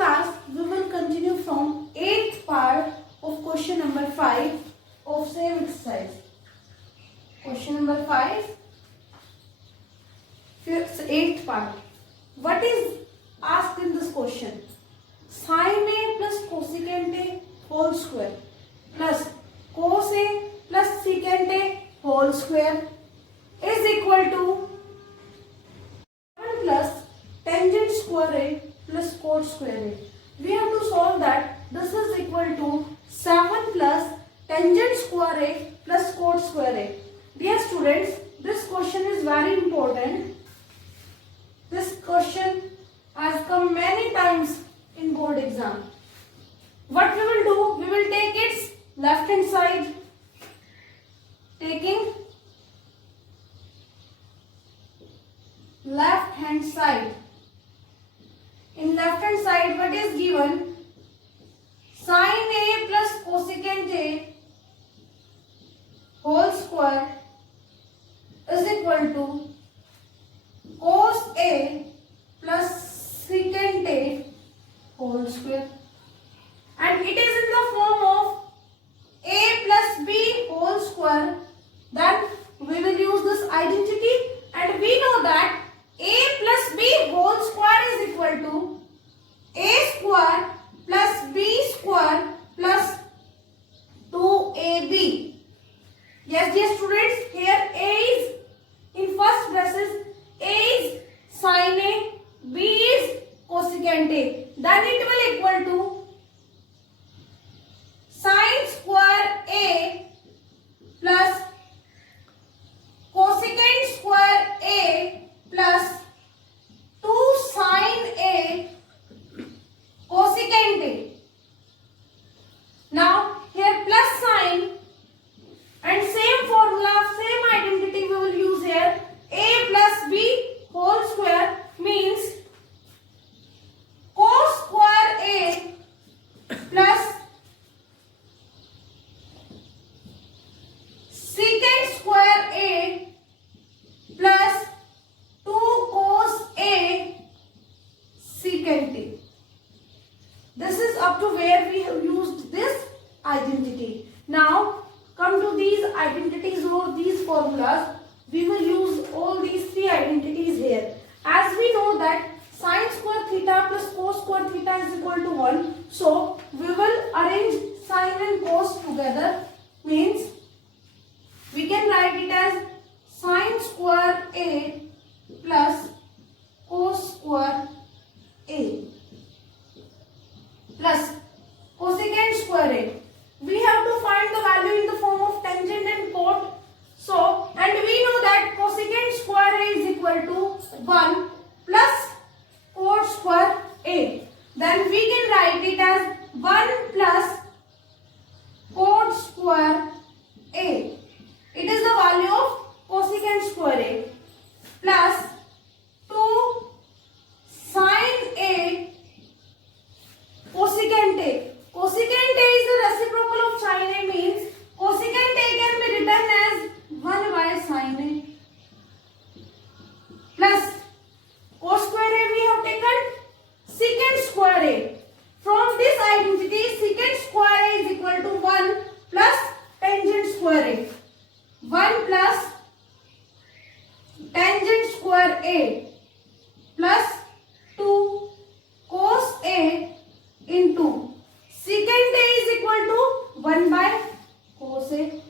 class, we will continue from 8th part of question number 5 of same exercise. Question number 5, 8th part. What is asked in this question? Sin A plus cosecant A whole square plus cos A plus secant A whole square is equal to 7 plus tangent square A plus cot square A. We have to solve that. This is equal to 7 plus tangent square A plus cot square A. Dear students, this question is very important. This question has come many times in board exam. What we will do? We will take its left hand side. Taking left hand side. In left hand side, what is given? Sin A plus cosecant A whole square is equal to cos A plus secant A whole square, and it is in the form of A plus B whole square. Then we will use this identity, and we know that A plus B whole square is equal to A square plus B square plus 2AB. Yes, dear students, here A is in first braces, A is sin A, B is cosecant A. Then it will equal to sin square A plus cosecant square A plus 2 sin A cosecant A. Now here plus sign and same formula, same identity we will use here. A plus B whole square means cos square A plus secant square A plus 2 cos A secant A. This is up to where we have used this identity. Now come to these identities or these formulas. We will use all these three identities here. As we know that sin square theta plus cos square theta is equal to 1. So we will arrange sin and cos together. Means we can write it as sin square A plus cos square A plus cosecant square A. We have to find the value in the form of tangent and cot. So, and we know that cosecant square A is equal to 1 plus cot square A. Then we can write it as 1 plus cot square A. It is the value of cosecant square A plus 2 sin A cosecant A. Cosecant A is the reciprocal of sin A, means cosecant A can be written as 1 by sin A plus cos square A we have taken secant square A. From this identity, secant square A is equal to 1 plus tangent square A. 1 plus tangent square A plus 2 cos A into secant A is equal to 1 by cos A.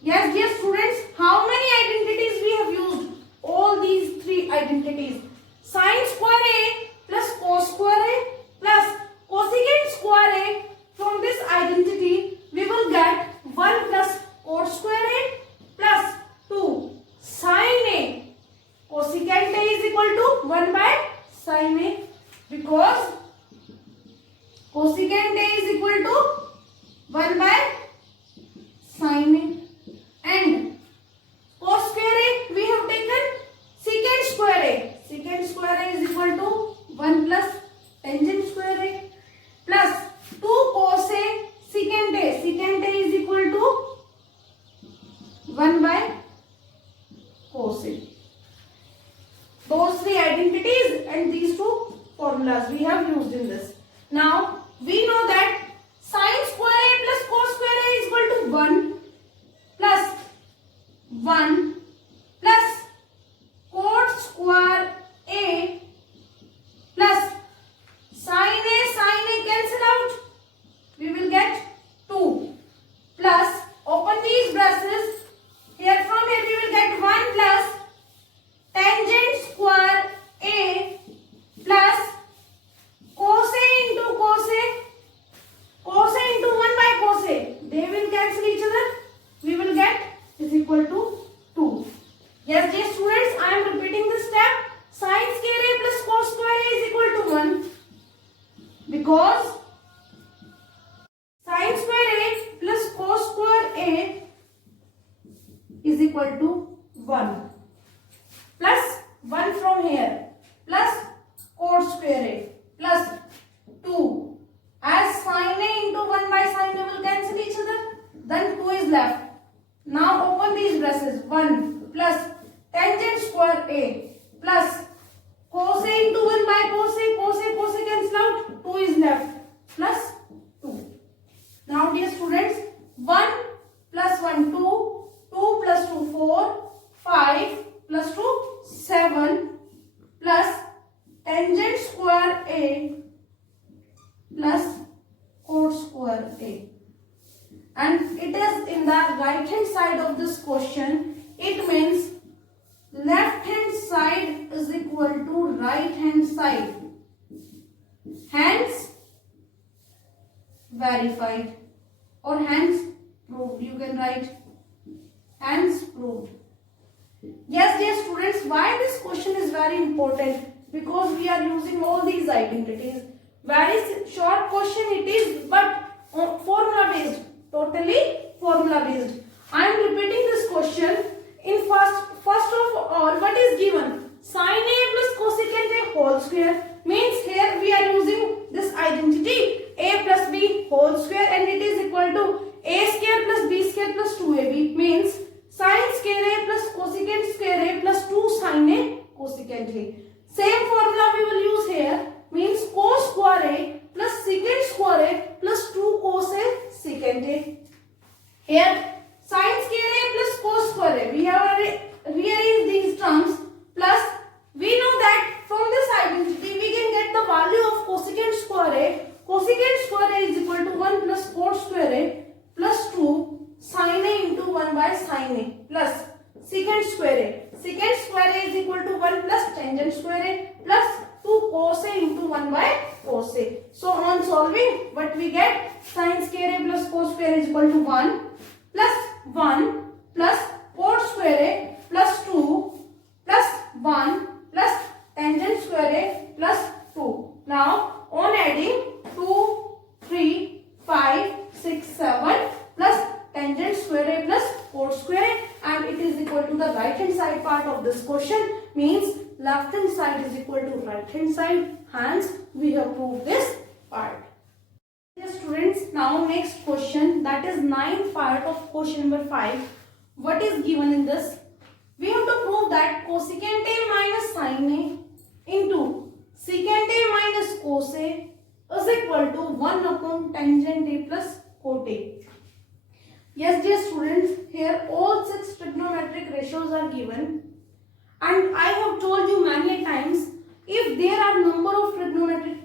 Yes, dear students, how many identities we have used? All these three identities. Sin square A plus cos square A plus cosecant square A. From this identity, we will get 1 plus cot square A plus 2 sin A. Cosecant A is equal to 1 by sin A, because cosecant A is equal to 1 by sin A. And cos square A we have taken secant square A. Secant square A is equal to 1 plus tangent square A plus 2 cos A secant A. Secant A is equal to 1 by cos A. Those three identities and these two formulas we have used in this. Now we know that sin square A plus cos square A is equal to 1 plus 1 plus cot square A plus sin A cancel out. We will get 2 plus, open these braces. Here from here we will get 1 plus tangent square A plus cos A into cos A. Cos A into 1 by cos A. They will cancel each other. We will get is equal to 2. Yes, dear students, I am repeating this step. Sin square A plus cos square A is equal to 1. Because sin square A plus cos square A is equal to 1 plus 1 from here plus cot square A plus 2. As sin A into 1 by sin A will cancel each other, then 2 is left. Now open these braces. 1 plus tangent square A plus cos A into 1 by cos A cancel out. 2 is left plus 2. Now dear students, 1 plus 1 2, 2 plus 2 4, 5 plus 2 7 plus tangent square A plus cot square A. And it is in the right hand side of this question. It means left hand side is equal to right hand side. Hence verified or hence proved. You can write hence proved. Yes, dear students, why this question is very important? Because we are using all these identities. Very short question it is, but formula based. Totally formula based. I am repeating this question. In first of all, what is given? Sin A plus cosecant A whole square. Means here we are using this identity A plus B whole square, and it is equal to A square plus B square plus 2AB. Means sin square A plus cosecant square A plus 2 sin A cosecant A. Same formula we will use here. Means cos square A plus secant square A plus 2 cos A secant A. Here sin square A plus cos square A. We have rearranged these terms. Plus we know that from this identity we can get the value of cosecant square A. Cosecant square A is equal to 1 plus cot square A plus 2 sin A into 1 by sin A plus secant square A. Secant square A is equal to 1 plus tangent square A plus 2 cos A into 1 by cos A. So on solving, what we get? Sin square A plus cos square A is equal to 1 plus 1 plus cot square A plus 2 plus 1 plus tangent square A plus 2. Now on adding 2, 3, 5, 6, 7 plus tangent square A plus cot square A, and it is equal to the right hand side part of this question. Means left hand side is equal to right hand side. Hence we have proved this part. Dear students, now next question, that is 9th part of question number 5. What is given in this? We have to prove that cosecant A minus sin A into secant A minus cos A is equal to 1 upon tangent A plus cot A. Yes, dear students, here all 6 trigonometric ratios are given, and I have told you many times, if there are number of trigonometric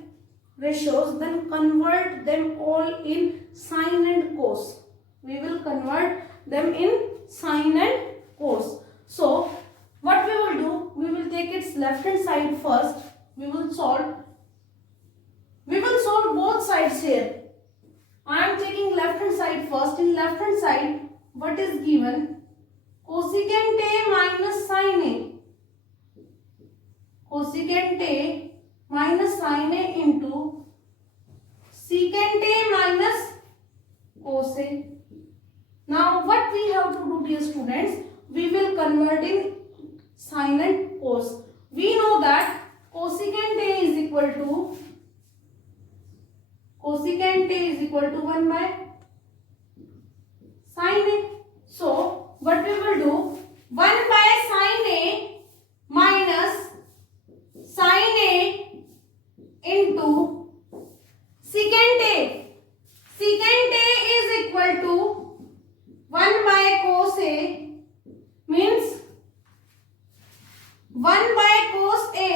ratios, then convert them all in sine and cos. We will convert them in sine and cos. So what we will do, we will take its left hand side first. We will solve both sides here. I am taking left hand side first. In left hand side, what is given? Cosecant A minus sin A. Cosecant A minus sin A into secant A minus cos A. Now what we have to do, dear students? We will convert in sine and cos. We know that cosecant A is equal to 1 by sin A. So what we will do, 1 by sin A minus sin A into secant A. Secant A is equal to 1 by cos A, means 1 by cos A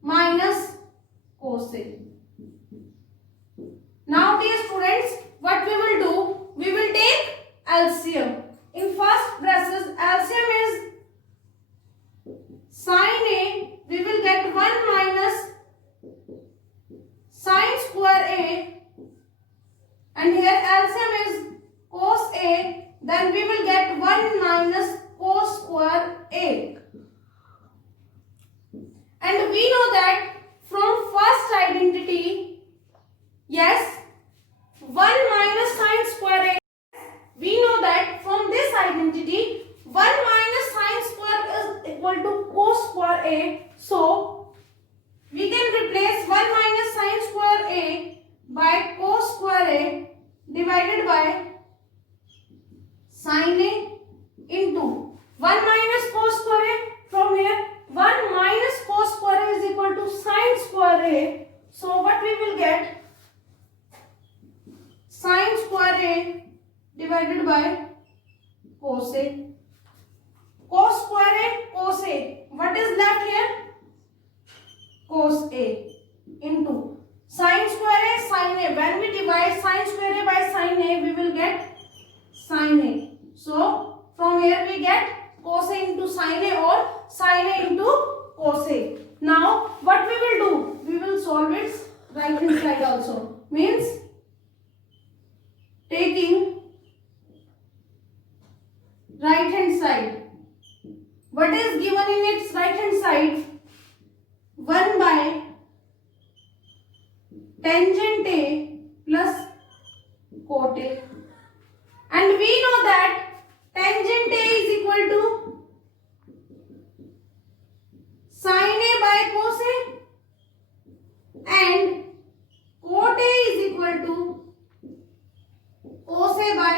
minus cos A. Now dear students, what we will do? We will take LCM. In first braces, LCM is sin A. We will get 1 minus sin square A, and here LCM is cos A, then we will get 1 minus cos square A. And we know that from first identity, yes, 1 minus sin square A, we know that from this identity 1 minus sin square is equal to cos square A. So we can replace 1 minus sin square A by cos square A divided by sin A into 1 minus cos square A. From here 1 minus cos square A is equal to sin square A. So what we will get? Sin square A divided by cos A. Cos square A, cos A. What is left here? Cos A into sin square A, sin A. When we divide sin square A by sin A, we will get sin A. So from here we get cos A into sin A or sin A into cos A. Now what we will do? We will solve its right hand side also. Means taking right hand side. What is given in its right hand side? 1 by tangent A plus cot A. And we know that tangent A is equal to sin A by cos A, and cot A is equal to cos A by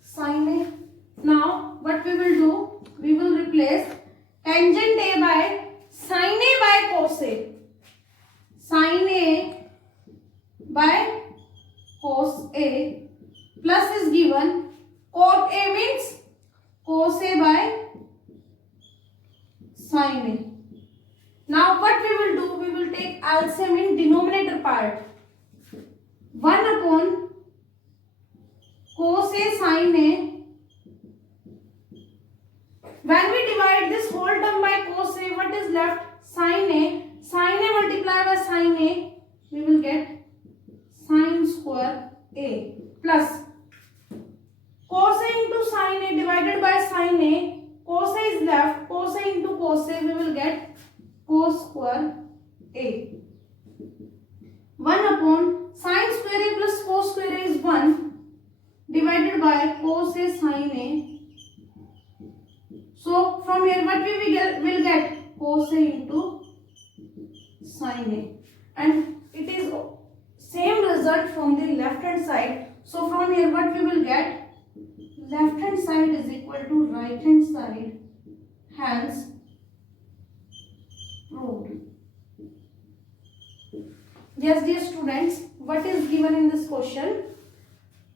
sin A. Now what we will do? We will replace tangent A by sin A by cos A. Sin A by cos A plus is given cot A means cos A by sin A. Now what we will do? We will take LCM in denominator part. 1 upon cos A sin A. When we divide this whole term by cos A, what is left? Sin A. Sin A multiplied by sin A, we will get sin square A plus cos A into sin A divided by sin A. Cos A is left. Cos A into cos A, we will get cos square A. 1 upon sin square A plus cos square A is 1 divided by cos A sin A. So from here what we will get? Cos A into sin A, and it is same result from the left hand side. So from here what we will get? Left hand side is equal to right hand side, hence proved. Yes dear students, what is given in this question?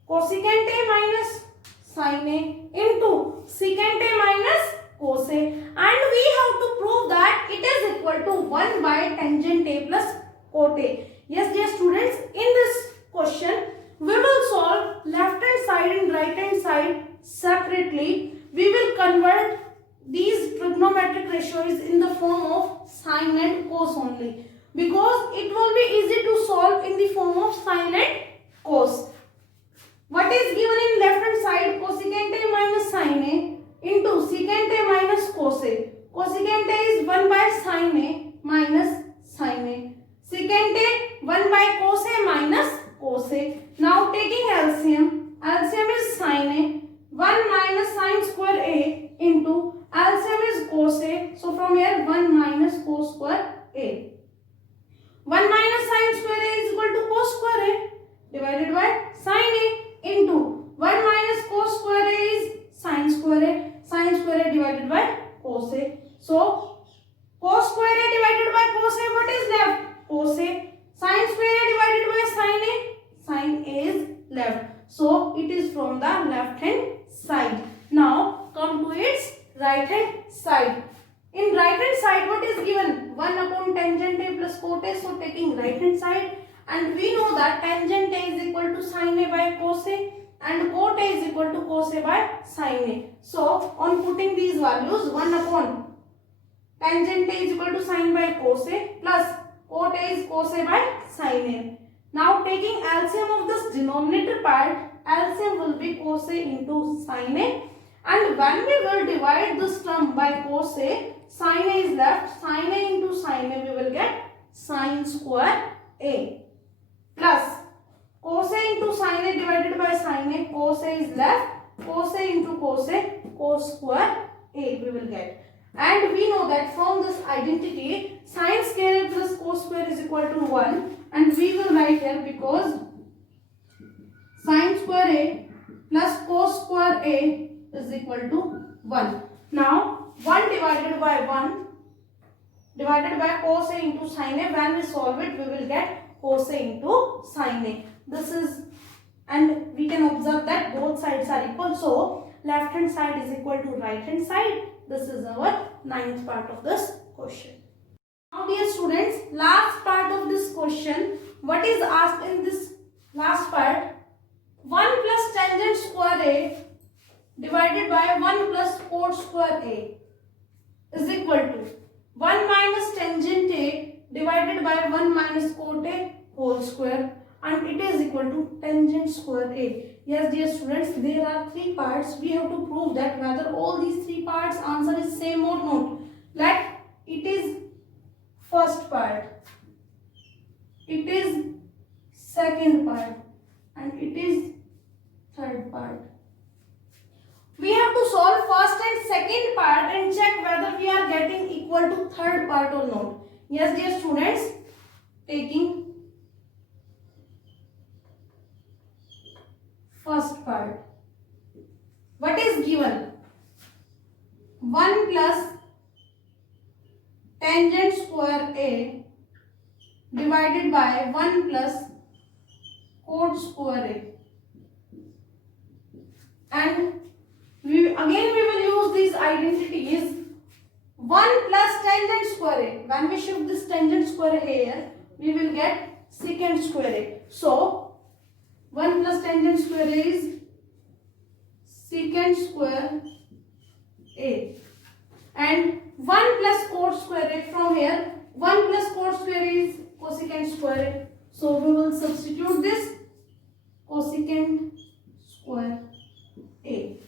Cosecant A minus sin A into secant A minus cos A, and we have to prove that it is equal to 1 by tangent A plus cot A. Yes dear students, in this question we will solve left hand side and right hand side separately. We will convert these trigonometric ratios in the form of sin and cos only, because it will be easy to solve in the form of sin and cos. What is given in left hand side? Cosecant A minus sin A into secant A minus cos A. Cosecant A is 1 by sin A minus sin A. Secant A 1 by cos A minus cos A. Now taking LCM. LCM is sin A. 1 minus sin square A into LCM is cos A. So from here 1 minus cos square A. 1 minus sin square A is equal to cos square A divided by sin A into 1 minus cos square A is sin square A. Sin square A divided by cos A. So cos square A divided by cos A, what is left? Cos A. cot A. So taking right hand side, and we know that tangent A is equal to sin A by cos A and cot A is equal to cos A by sin A. So on putting these values, 1 upon tangent A is equal to sin by cos A plus cot A is cos A by sin A. Now taking LCM of this denominator part, LCM will be cos A into sin A, and when we will divide this term by cos A, sin A is left, sin A into sin A we will get sin square A plus cos A into sin A divided by sin A, cos A is left, cos A into cos A, cos square A we will get. And we know that from this identity, sin square A plus cos square is equal to 1, and we will write here because sin square A plus cos square A is equal to 1. Now 1 divided by 1 divided by cos A into sin A, when we solve it we will get cos A into sin A. This is, and we can observe that both sides are equal, so left hand side is equal to right hand side. This is our 9th part of this question. Now dear students, last part of this question, what is asked in this last part? 1 plus tangent square A divided by 1 plus cot square A is equal to 1 minus tangent A divided by 1 minus cot A whole square, and it is equal to tangent square A. Yes dear students, there are 3 parts. We have to prove that whether all these 3 parts answer is same or not. Let it is first part, it is second part, and it is third part. We have to solve first and second part and check whether we are getting equal to third part or not. Yes dear students, taking first part, what is given? 1 plus tangent square A divided by 1 plus cot square A, and we will use these identities. 1 plus tangent square A, when we shift this tangent square A here, we will get secant square A. So 1 plus tangent square A is secant square A, and 1 plus cot square A, from here 1 plus cot square A is cosecant square A. So we will substitute this cosecant square A,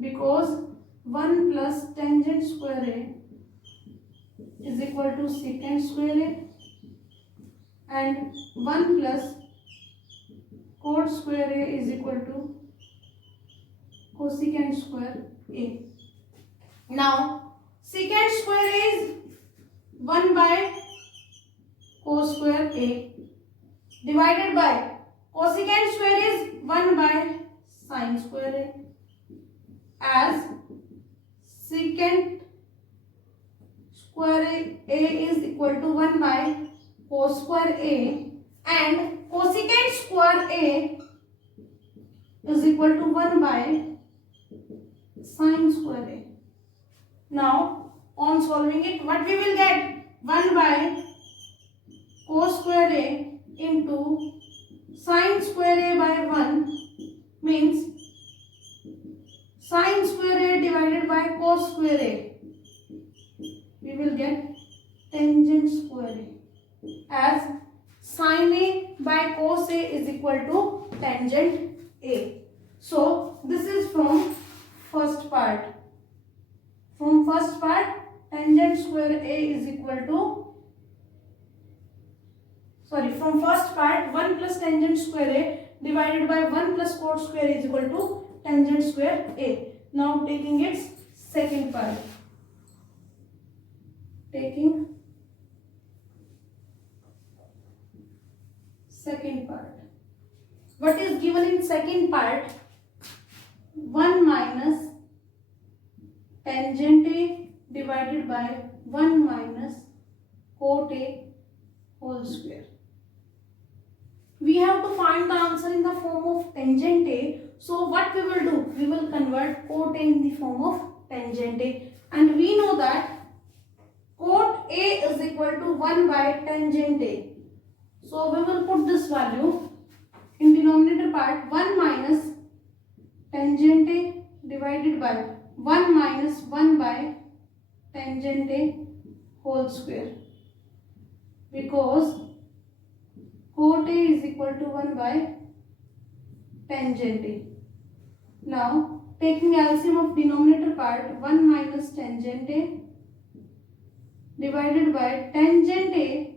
because 1 plus tangent square A is equal to secant square A, and 1 plus cot square A is equal to cosecant square A. Now secant square A is 1 by cos square A divided by cosecant square is 1 by sin square A, as secant square A is equal to 1 by cos square A, and cosecant square A is equal to 1 by sin square A. Now on solving it, what we will get? 1 by cos square A into sin square A by 1 means sin square A divided by cos square A. We will get tangent square A, as sin A by cos A is equal to tangent A. So this is from first part. From first part, tangent square A is equal to, from first part 1 plus tangent square A divided by 1 plus cot square A is equal to tangent square A. Now taking its second part. Taking second part. What is given in second part? 1 minus tangent A divided by 1 minus cot A whole square. We have to find the answer in the form of tangent A. So what we will do? We will convert cot A in the form of tangent A. And we know that cot A is equal to 1 by tangent A. So we will put this value in denominator part, 1 minus tangent A divided by 1 minus 1 by tangent A whole square, because cot A is equal to 1 by tangent A. Now taking LCM of denominator part, 1 minus tangent A divided by tangent A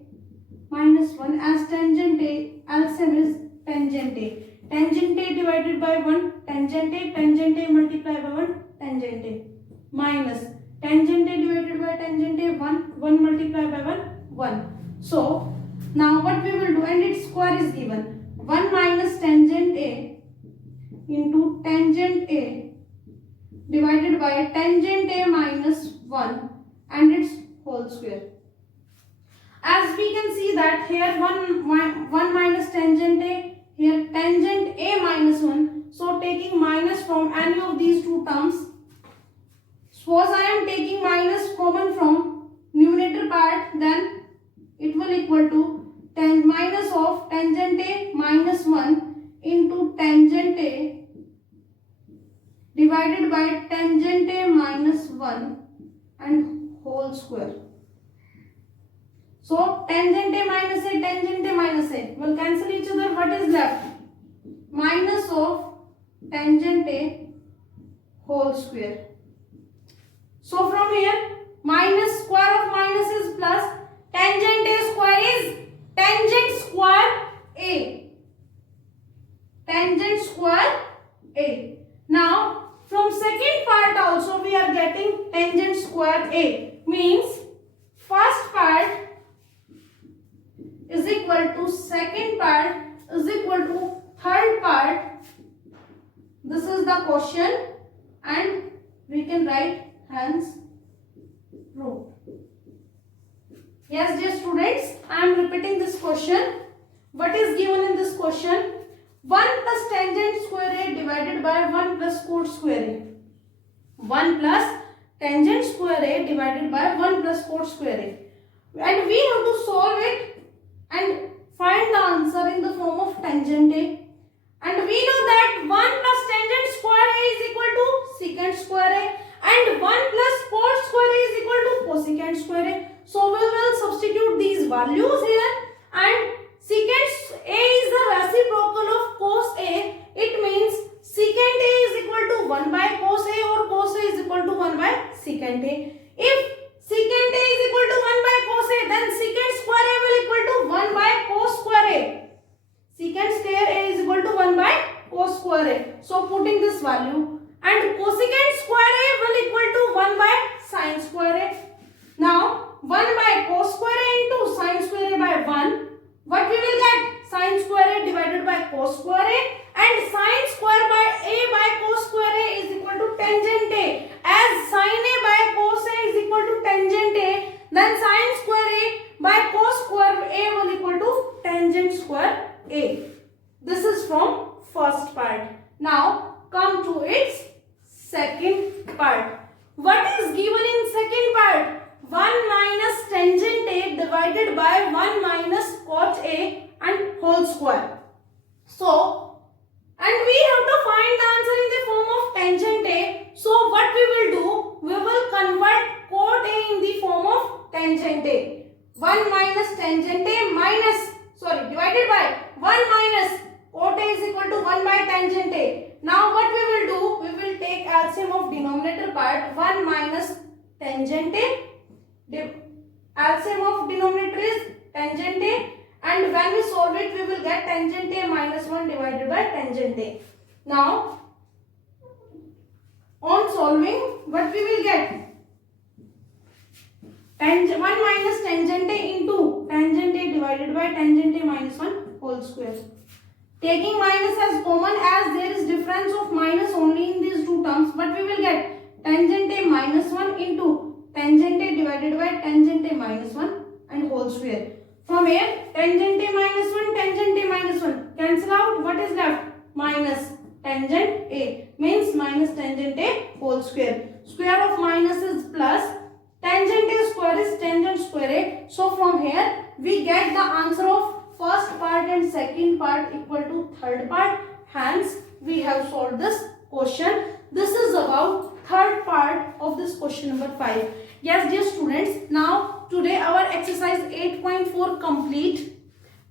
minus 1, as tangent A LCM is tangent A. Tangent A divided by 1, tangent A multiplied by 1, tangent A, minus tangent A divided by tangent A, 1 multiplied by 1, 1. So now what we will do, and its square is given, 1 minus tangent A into tangent A divided by tangent A minus 1 and its whole square. As we can see that here 1 minus tangent A, here tangent A minus 1. So taking minus from any of these two terms, suppose I am taking minus common from numerator part, then it will equal to minus of tangent A minus 1 into tangent A divided by tangent A minus 1 and whole square. So tangent A minus A will cancel each other. What is left? Minus of tangent A whole square. So from here, minus square of minus is plus, tangent A square is tangent square A. Tangent square A. Now from second part also we are getting tangent square A, means first part is equal to second part is equal to third part. This is the question and we can write hence proof. Yes, dear students, I am repeating this question. What is given in this question? 1 plus tangent square A divided by 1 plus cot square A. 1 plus tangent square A divided by 1 plus cot square A. And we have to solve it and find the answer in the form of tangent A. And we know that 1 plus tangent square A is equal to secant square A, and 1 plus cot square A is equal to cosecant square A. So we will substitute these values here, and secant A is the reciprocal of cos A. It means secant A is equal to 1 by cos A, or cos A is equal to 1 by secant A. If secant A is equal to 1 by cos A, then secant square A will equal to 1 by cos square A. Secant square A is equal to 1 by cos square A. So putting this value, and cosecant square A will equal to 1 by sin square A. Now 1 by cos square A into sin square A by 1. What we will get? Sin square A divided by cos square A, and sin square by A by cos square A is equal to tangent A. As sin A by cos A is equal to tangent A, then sin square A by cos square A will equal to tangent square A. This is from first part. Now come to its second part. What is given in second part? 1 minus tangent A divided by 1 minus cot A and whole square. So, and we have to find the answer in the form of tangent A. So what we will do? We will convert cot A in the form of tangent A. 1 minus tangent A divided by 1 minus cot A is equal to 1 by tangent A. Now what we will do? We will take LCM of denominator part, 1 minus tangent A. LCM of denominator is tangent A, and when we solve it, we will get tangent A minus 1 divided by tangent A. Now, on solving, what we will get? 1 minus tangent A into tangent A divided by tangent A minus 1 whole square. Taking minus as common, as there is difference of minus only in these two terms, what we will get? Tangent A minus 1 into tangent A divided by tangent A minus 1 and whole square. From here, tangent A minus 1, tangent A minus 1 cancel out. What is left? Minus tangent A, means minus tangent A whole square. Square of minus is plus. Tangent A square is tangent square A. So from here we get the answer of first part and second part equal to third part. Hence we have solved this question. This is about third part of this question number 5. Yes, dear students, now today our exercise 8.4 complete.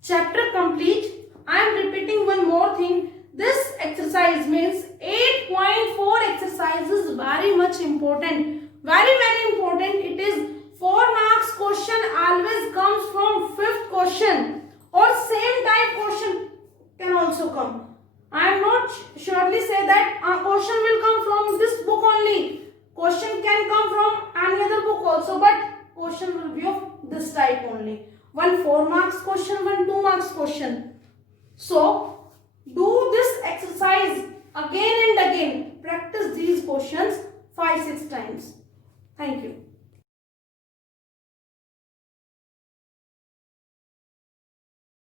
Chapter complete. I am repeating one more thing. This exercise means 8.4 exercise is very much important. Very important. It is 4 marks question always comes from 5th question or same type question can also come. I am not surely say that a question will come from this book only. Question can come from any other book also, but question will be of this type only. One 4 marks question, one 2 marks question. So do this exercise again and again. Practice these questions 5-6 times. Thank you.